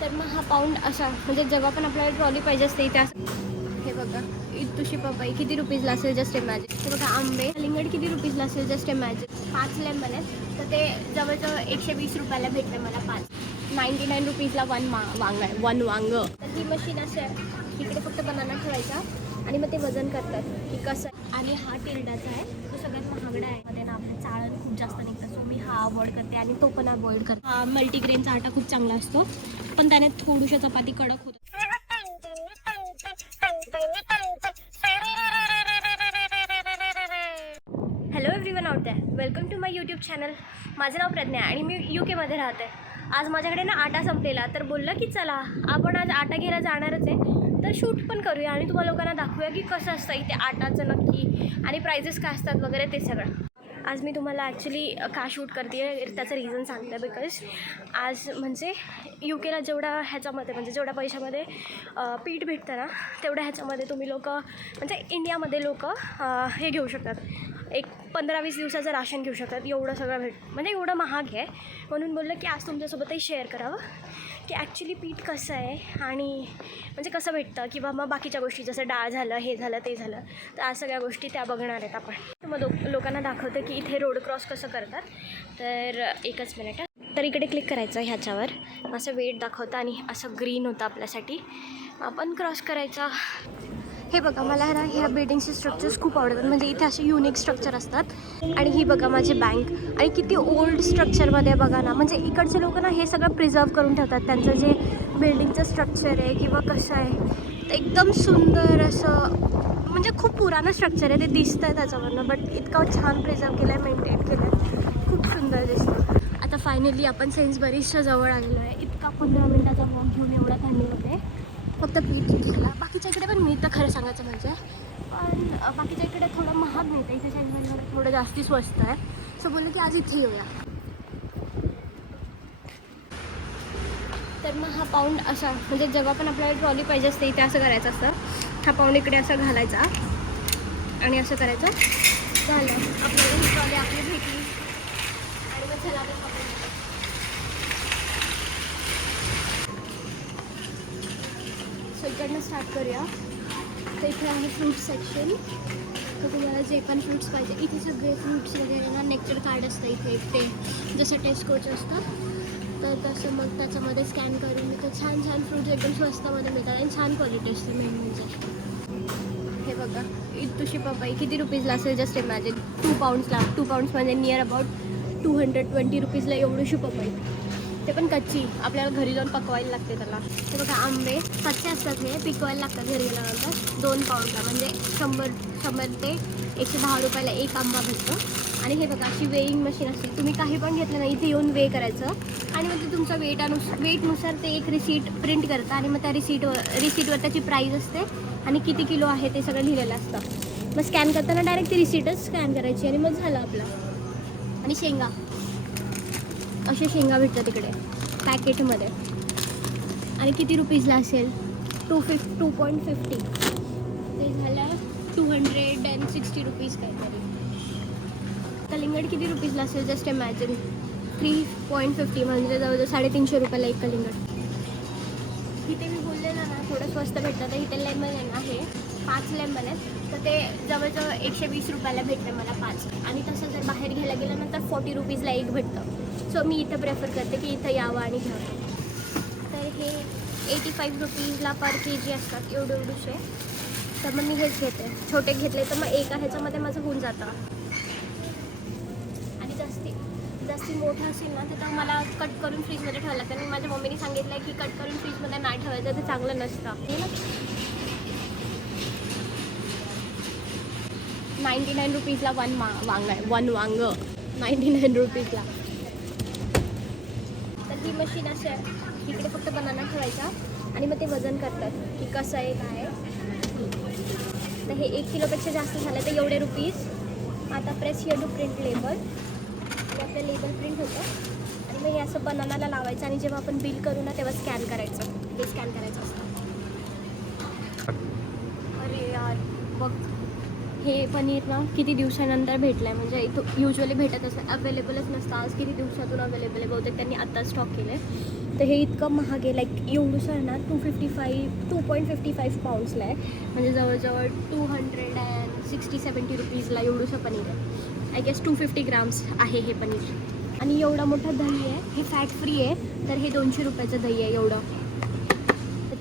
तर मग हा पाऊंड असा म्हणजे जेव्हा पण आपल्याला ट्रॉली पाहिजे असते त्या हे बघा इतुशी पपई किती रुपीजला असेल जस्ट इमॅजिन. हे बघा आंबे लिंगड किती रुपीजला असेल जस्ट इमॅजिन. 5 लेमन आहेत तर ते जवळजवळ 120 रुपयाला भेटतं मला 5. 99 रुपीजला वन वांग आहे, वन वांग. तर ही मशीन अशी आहे इकडे फक्त बनाना ठेवायचा आणि मग ते वजन करतात की कसं. आणि हा टिरडाचा आहे तो सगळ्यात महागडा आहे. मध्ये ना आपलं चाळण खूप जास्त निघतं सो मी हा अवॉइड करते आणि तो पण अवॉइड करते. हा मल्टीग्रेनचा आटा खूप चांगला असतो पण त्याने थोडीशी चपाती कडक होते. Hello everyone out there, welcome to my YouTube channel. माझं नाव प्रज्ञा आणि मी UK मध्ये राहते. आज माझ्याकडे ना आटा संपलेला तर बोललं की चला आपण आज आटा घ्यायला जाणारच आहे तर शूट पण करूया आणि तुम्हाला लोकांना दाखवूया की कसं असतं इथे आटाचं नक्की आणि प्राइजेस काय असतात वगैरे ते सगळं. आज मी तुम्हाला ॲक्च्युली का शूट करते आहे त्याचं रिझन सांगते बिकॉज आज म्हणजे UKला जेवढा ह्याच्यामध्ये म्हणजे जेवढ्या पैशामध्ये पीठ भेटतं ना तेवढ्या ह्याच्यामध्ये तुम्ही लोक म्हणजे इंडियामध्ये लोक हे घेऊ शकतात एक 15-20 दिवसाचं राशन घेऊ शकतात. एवढं सगळं म्हणजे एवढं महाग आहे म्हणून बोललं की आज तुमच्यासोबतही शेअर करावं की ॲक्च्युली पीठ कसं आहे आणि म्हणजे कसं भेटतं किंवा मग बाकीच्या गोष्टी जसं डाळ झालं हे झालं ते झालं तर आज सगळ्या गोष्टी त्या बघणार आहेत आपण. मग लोकांना दाखवतं की इथे रोड क्रॉस कसं करतात. तर एकच मिनिट. तर इकडे क्लिक करायचं ह्याच्यावर असं वेट दाखवतं आणि असं ग्रीन होतं आपल्यासाठी आपण क्रॉस करायचा. हे बघा मला ना ह्या बिल्डिंगचे स्ट्रक्चर्स खूप आवडतात म्हणजे इथे असे युनिक स्ट्रक्चर असतात. आणि ही बघा माझी बँक आणि किती ओल्ड स्ट्रक्चरमध्ये बघा ना म्हणजे इकडचे लोक ना हे सगळं प्रिझर्व करून ठेवतात त्यांचं जे बिल्डिंगचं स्ट्रक्चर आहे किंवा कसं आहे तर एकदम सुंदर असं म्हणजे खूप पुराणं स्ट्रक्चर आहे ते दिसतं आहे त्याच्यावरनं बट इतकं छान प्रिझर्व केलं आहे मेंटेन केलं आहे खूप सुंदर दिसतं. आता फायनली आपण सेन्सबरीजच्या जवळ आलेलो आहे. इतका 15 मिनिटाचा वॉक घेऊन एवढा थंडीमध्ये फक्त पीठ घ्यायला. बाकीच्या इकडे पण मिळतं खरं सांगायचं म्हणजे पण बाकीच्या इकडे थोडं महाग मिळतं इथे सेन्सबरीमध्ये थोडं जास्ती स्वस्त आहे सो बोललं की आज इथे येऊया. तर मग हा पाऊंड असा म्हणजे जेव्हा पण आपल्याला ट्रॉली पाहिजे असते इथे असं करायचं असतं. हा पाऊंड इकडे असा घालायचा आणि असं करायचं झालं आपल्याला ही ट्रॉली आपली भेटली आणि मग चला आपण सो इकडनं स्टार्ट करूया. तर इथे आहे फ्रूट सेक्शन तर तुम्हाला जे पण फ्रूट्स पाहिजे इथे सगळे फ्रूट्स वगैरे ना नेक्चर कार्ड असतं इथे एक ते जसं टेस्कोचं असतं तर तसं मग त्याच्यामध्ये स्कॅन करून तर छान छान फ्रूट्स एकदम स्वस्तामध्ये मिळतात आणि छान क्वालिटी असते मेन म्हणजे. हे बघा इतुशी पपई किती रुपीजला असेल जस्ट इमॅजिन. 2 पाऊंड्सला 2 पाऊंड्स म्हणजे नियर अबाउट 220 रुपीजला एवढीशी पपई ते पण कच्ची आपल्याला घरी जाऊन पकवायला लागते त्याला. हे बघा आंबे कच्चे असतात हे पिकवायला लागतात घरी गेल्यानंतर 2 पाऊंडला म्हणजे 100 ते 110 रुपयाला एक आंबा भेटतो. आणि हे बघा अशी वेईंग मशीन असते तुम्ही काही पण घेतलं ना इथे येऊन वे करायचं आणि मग ते तुमचा वेटनुसार ते एक रिसीट प्रिंट करतं आणि मग त्या रिसीटवर त्याची प्राईस असते आणि किती किलो आहे ते सगळं लिहिलेलं असतं. मग स्कॅन करताना डायरेक्ट ती रिसीटच स्कॅन करायची आणि मग झालं आपलं. आणि शेंगा असे शेंगा भेटतात तिकडे पॅकेटमध्ये आणि किती रुपीजला असेल 2.50 ते झालं 260 रुपीज काहीतरी. कलिंगड किती रुपीजला असेल जस्ट इमॅजिन 3.50 म्हणजे जवळजवळ 350 रुपयाला एक कलिंगड. इथे मी बोललेलं ना थोडं स्वस्त भेटतं तर इथे लेमन आहे ना हे 5 लेमन आहेत तर ते जवळजवळ 120 रुपयाला भेटतं मला 5 आणि तसं जर बाहेर घ्यायला गेलं ना तर 40 रुपीजला एक भेटतं. सो मी इथं प्रेफर करते की इथं यावं आणि घ्यावं. तर हे 85 रुपीजला पर KG असतात एवढेशे तर मग मी हेच घेते. छोटे घेतले तर मग एका ह्याच्यामध्ये माझं होऊन जातं आणि जास्ती मोठं असेल ना तर मला कट करून फ्रीजमध्ये ठेवायला लागतं. आणि माझ्या मम्मीने सांगितलं आहे की कट करून फ्रीजमध्ये नाही ठेवायचं ते चांगलं नसतं. 99 रुपीजला वन वांग आहे, वन वांग 99 रुपीजला. तर ही मशीन अशी आहे इकडे फक्त बनाना ठेवायचा आणि मग ते वजन करतात की कसं आहे काय आहे. तर हे 1 किलोपेक्षा जास्त झालं तर एवढे रुपीज. आता press here to print label आणि आपलं लेबल प्रिंट होतं आणि मग हे असं बनानाला लावायचं आणि जेव्हा आपण बिल करू ना तेव्हा स्कॅन करायचं. हे स्कॅन करायचं असतं. अरे यार बघ हे पनीर ना किती दिवसानंतर भेटलं आहे, म्हणजे इथं युजली भेटत असं अवेलेबलच नसतं. आज किती दिवसातून अवेलेबल आहे, बहुतेक त्यांनी आत्ता स्टॉक केलं आहे. तर हे इतकं महाग आहे, लाईक एवढंसं आहे ना 2.55 पाऊंड्सला आहे, म्हणजे जवळजवळ 260-70 रुपीजला एवढंसं पनीर आहे. आय गेस 250 ग्राम्स आहे हे पनीर. आणि एवढा मोठा दही आहे, हे फॅट फ्री आहे, तर हे 200 रुपयाचं दही आहे एवढं.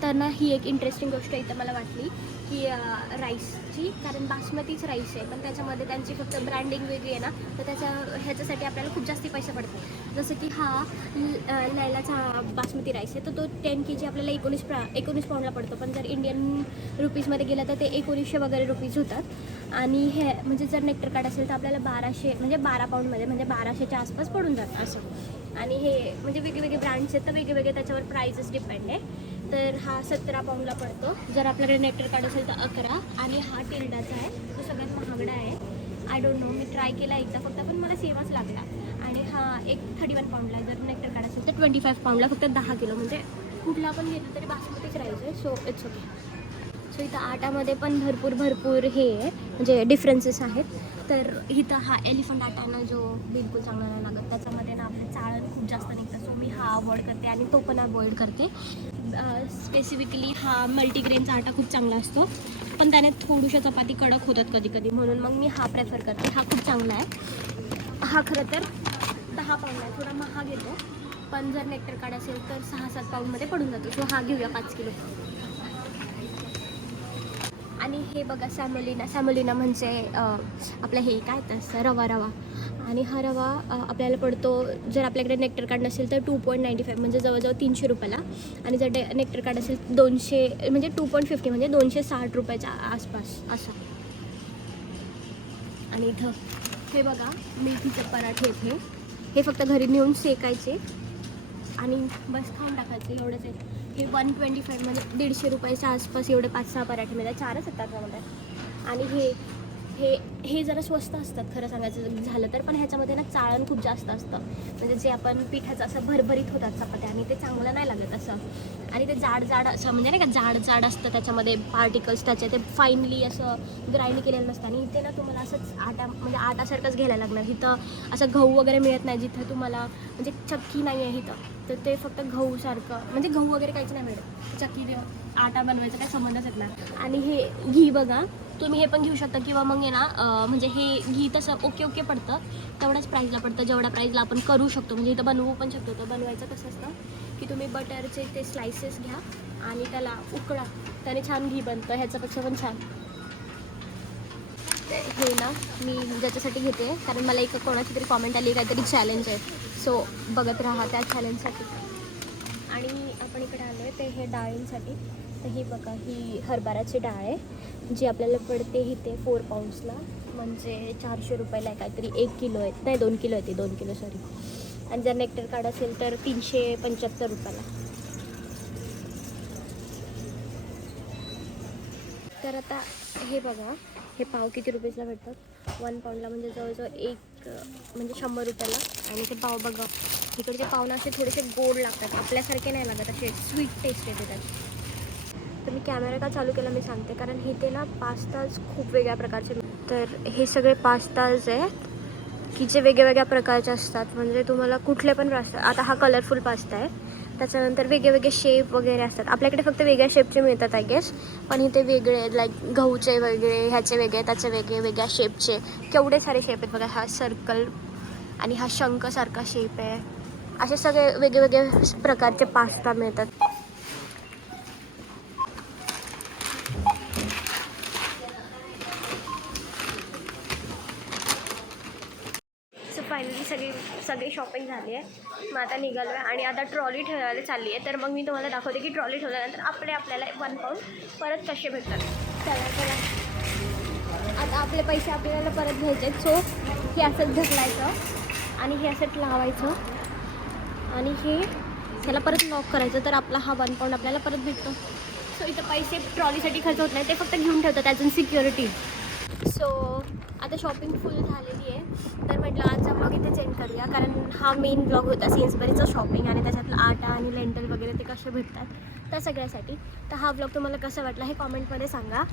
तर ना ही एक इंटरेस्टिंग गोष्ट इथं मला वाटली की राईसची, कारण बासमतीच राईस आहे, पण त्याच्यामध्ये त्यांची फक्त ब्रँडिंग वेगळी आहे ना, तर ह्याच्यासाठी आपल्याला खूप जास्ती पैसे पडतात. जसं की हा लैलाचा बासमती राईस आहे, तर तो 10 kg आपल्याला 19 पाऊंडला पडतो, पण जर इंडियन रुपीजमध्ये गेलं तर ते 1900 वगैरे रुपीज होतात. आणि हे म्हणजे जर नेक्टर कार्ड असेल तर आपल्याला 1200 म्हणजे 12 पाऊंडमध्ये म्हणजे 1200च्या आसपास पडून जातं असं. आणि हे म्हणजे वेगवेगळे ब्रँड्स आहेत, तर वेगवेगळे त्याच्यावर प्राइसेस डिपेंड आहे. तर हा 17 पाऊंडला पडतो जर आपल्याकडे नेक्टर कार्ड असेल तर 11. आणि हा टिल्डाचा आहे, तो सगळ्यात महागडा आहे. I don't know, me try केला एकदा फक्त, पण मला सेमच लागला. आणि हा एक 31 पाऊंडला, जर नेक्टर कार्ड असेल तर 25 पाऊंडला, फक्त 10 किलो, म्हणजे कुठला पण घेतलं तरी बासमतीच राईस आहे. So it's okay. सो इथं आटामध्ये पण भरपूर हे आहे, म्हणजे डिफरन्सेस आहेत. तर इथं हा एलिफंट आटा ना, जो बिलकुल चांगला नाही लागत, त्याच्यामध्ये ना आपलं चाळण खूप जास्त निघतं. सो मी हा अवॉइड करते आणि तो पण अवॉइड करते. स्पेसिफिकली हा मल्टीग्रेनचा आटा खूप चांगला असतो, पण त्याने थोडीशा चपाती कडक होतात कधी कधी, म्हणून मग मी हा प्रेफर करते. हा खूप चांगला आहे. हा खरं तर 10 पाऊंड आहे, थोडा महाग येतो, पण जर नेक्टर कार्ड असेल तर 6-7 पाऊंडमध्ये पडून जातो. सो हा घेऊया 5 किलो. आणि हे बघा सॅमोलिना म्हणजे आपलं हे काय तर रवा. आणि हा रवा आपल्याला पडतो, जर आपल्याकडे नेक्टर कार्ड नसेल तर 2.95 म्हणजे जवळजवळ 300 रुपयाला. आणि जर नेक्टर कार्ड असेल 200 म्हणजे 2.50 म्हणजे 260 रुपयाच्या आसपास असं. आणि इथं हे बघा मेथीचे पराठे आहेत. हे फक्त घरी नेऊन शेकायचे आणि बस खाऊन टाकायचे, एवढंच आहे. हे 125 म्हणजे 150 रुपयाच्या आसपास एवढे 5-6 पराठे मिळतात, 4च येतात त्यामध्ये. आणि हे जरा स्वस्त असतात खरं सांगायचं झालं तर, पण ह्याच्यामध्ये ना चाळण खूप जास्त असतं, म्हणजे जे आपण पिठाचं असं भरभरीत होतात चपात्या, आणि ते चांगलं नाही लागत असं. आणि ते जाड असं म्हणजे नाही का जाड असतं, त्याच्यामध्ये पार्टिकल्स त्याचे ते फाईनली असं ग्राइंड केलेलं नसतं. आणि इथे ना तुम्हाला असंच म्हणजे आटासारखंच घ्यायला लागणार. इथं असं गहू वगैरे मिळत नाही, जिथं तुम्हाला म्हणजे चक्की नाही आहे इथं, तर ते फक्त गहूसारखं म्हणजे गहू वगैरे काहीच नाही मिळत. चक्की आटा बनवायचा काही संबंधच येत नाही. आणि हे घी बघा, तुम्ही हे पण घेऊ शकता, किंवा मग आहे ना म्हणजे हे घी तसं ओके पडतं, तेवढ्याच प्राईजला पडतं जेवढ्या प्राईजला आपण करू शकतो, म्हणजे इथं बनवू पण शकतो. तर बनवायचं कसं असतं की तुम्ही बटरचे ते स्लायसेस घ्या आणि त्याला उकळा, त्याने छान घी बनतं, ह्याच्यापेक्षा पण छान. हे ना मी ज्याच्यासाठी घेते, कारण मला एक कोणाची तरी कॉमेंट आली काहीतरी चॅलेंज आहे, सो बघत राहा त्या चॅलेंजसाठी. आणि आपण इकडे आलो आहे ते हे डाळींसाठी. तर ही बघा, ही हरभऱ्याची डाळ आहे, जी आपल्याला पडते इथे 4 पाऊंड्सला, म्हणजे 400 रुपयाला आहे काहीतरी. 1 किलो आहे, नाही 2 किलो आहे, 2 किलो सॉरी. आणि जर नेक्टर कार्ड असेल तर 375 रुपयाला. तर आता हे बघा, हे पाव किती रुपीजला भेटतात. 1 पाऊंडला म्हणजे जवळजवळ म्हणजे 100 रुपयाला. आणि ते पाव बघा, इकडचे पाव ना असे थोडेसे गोड लागतात, आपल्यासारखे नाही लागत, असे स्वीट टेस्ट येते त्याची. तर मी कॅमेरा का चालू केला मी सांगते, कारण इथे ना पास्ताज खूप वेगळ्या प्रकारचे. तर हे सगळे पास्ताज आहेत की जे वेगळ्या प्रकारचे असतात, म्हणजे तुम्हाला कुठले पण पास्ता. आता हा कलरफुल पास्ता आहे, त्याच्यानंतर वेगळे शेप वगैरे असतात. आपल्याकडे फक्त वेगळ्या शेपचे मिळतात आय गेस, पण इथे वेगळे लाईक गहूचे वेगळे, ह्याचे वेगळे, त्याचे वेगळ्या शेपचे केवढे सारे शेप आहेत बघा. हा सर्कल आणि हा शंखसारखा शेप आहे, असे सगळे वेगवेगळे प्रकारचे पास्ता मिळतात. फायनली सगळी शॉपिंग झाली आहे. मग आता निघालो आहे आणि आता ट्रॉली ठेवायला चालली आहे. तर मग मी तुम्हाला दाखवते की ट्रॉली ठेवल्यानंतर आपल्याला 1 पाऊंड परत कसे भेटतात. चला आता आपले पैसे आपल्याला परत घ्यायचे. सो हे असंच ढकलायचं आणि हे असंच लावायचं आणि ह्याला परत लॉक करायचं, तर आपला हा 1 पाऊंड आपल्याला परत भेटतो. सो इथं पैसे ट्रॉलीसाठी खर्च होत नाही, ते फक्त घेऊन ठेवतात ॲज अन सिक्युरिटी. सो आता शॉपिंग फुल झालेली आहे, तर म्हटलं आजचा ब्लॉग इथे चेंज करूया, कारण हा मेन ब्लॉग होता सेन्सबरीचा शॉपिंग आणि त्याच्यातलं आटा आणि लेंटल वगैरे ते असे भेटतात, त्या सगळ्यासाठी. तर हा व्लॉग तुम्हाला कसा वाटला हे कॉमेंटमध्ये सांगा.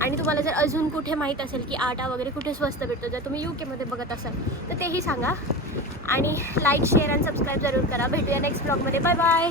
आणि तुम्हाला जर अजून कुठे माहीत असेल की आटा वगैरे कुठे स्वस्त भेटतो, जर तुम्ही UK बघत असाल तर तेही सांगा. आणि लाईक, शेअर आणि सबस्क्राईब जरूर करा. भेटूया नेक्स्ट व्लॉगमध्ये. Bye bye.